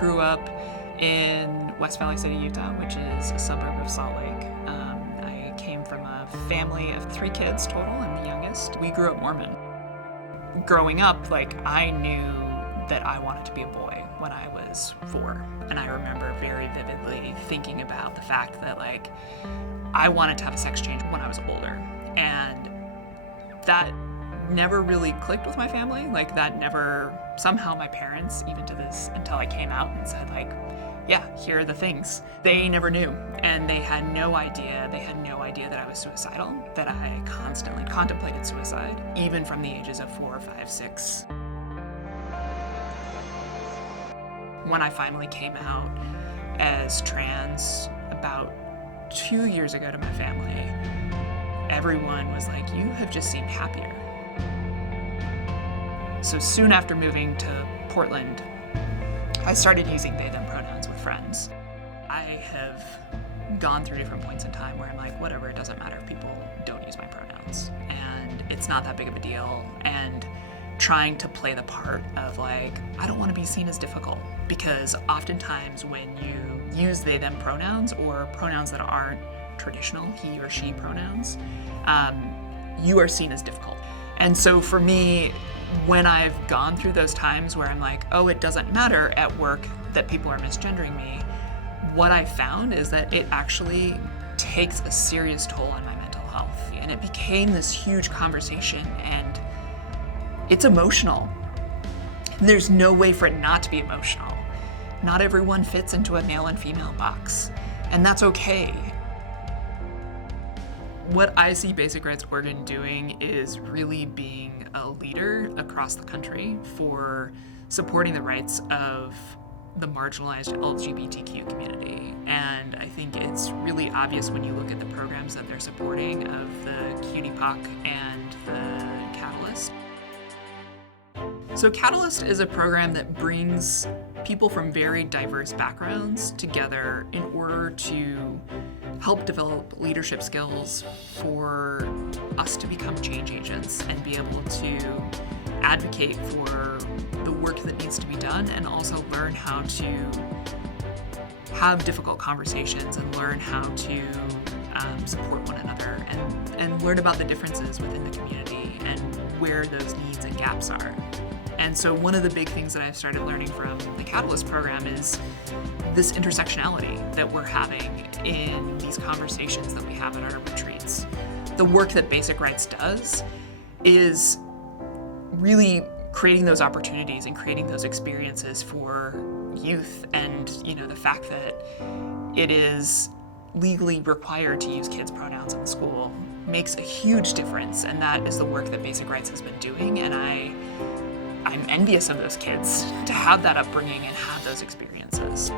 grew up in West Valley City, Utah, which is a suburb of Salt Lake. I came from a family of 3 kids total. I'm the youngest. We grew up Mormon. Growing up, I knew that I wanted to be a boy when I was 4. And I remember very vividly thinking about the fact that I wanted to have a sex change when I was older. And that never really clicked with my family. Somehow my parents, even to this, until I came out and said yeah, here are the things. They never knew, and they had no idea. They had no idea that I was suicidal, that I constantly contemplated suicide, even from the ages of 4, 5, 6. When I finally came out as trans about 2 years ago to my family, everyone was like, you have just seemed happier. So soon after moving to Portland, I started using they, them pronouns with friends. I have gone through different points in time where I'm like, whatever, it doesn't matter if people don't use my pronouns. And it's not that big of a deal. And trying to play the part of I don't want to be seen as difficult. Because oftentimes when you use they, them pronouns or pronouns that aren't traditional he or she pronouns, you are seen as difficult. And so for me, when I've gone through those times where I'm like, oh, it doesn't matter at work that people are misgendering me, what I found is that it actually takes a serious toll on my mental health. And it became this huge conversation, and it's emotional. There's no way for it not to be emotional. Not everyone fits into a male and female box, and that's okay. What I see Basic Rights Oregon doing is really being a leader across the country for supporting the rights of the marginalized LGBTQ community. And I think it's really obvious when you look at the programs that they're supporting of the CUNY POC and the Catalyst. So Catalyst is a program that brings people from very diverse backgrounds together in order to help develop leadership skills for us to become change agents and be able to advocate for the work that needs to be done, and also learn how to have difficult conversations and learn how to support one another and learn about the differences within the community and where those needs and gaps are. And so one of the big things that I've started learning from the Catalyst program is this intersectionality that we're having in these conversations that we have at our retreats. The work that Basic Rights does is really creating those opportunities and creating those experiences for youth, and the fact that it is legally required to use kids' pronouns in school makes a huge difference, and that is the work that Basic Rights has been doing, and I'm envious of those kids to have that upbringing and have those experiences.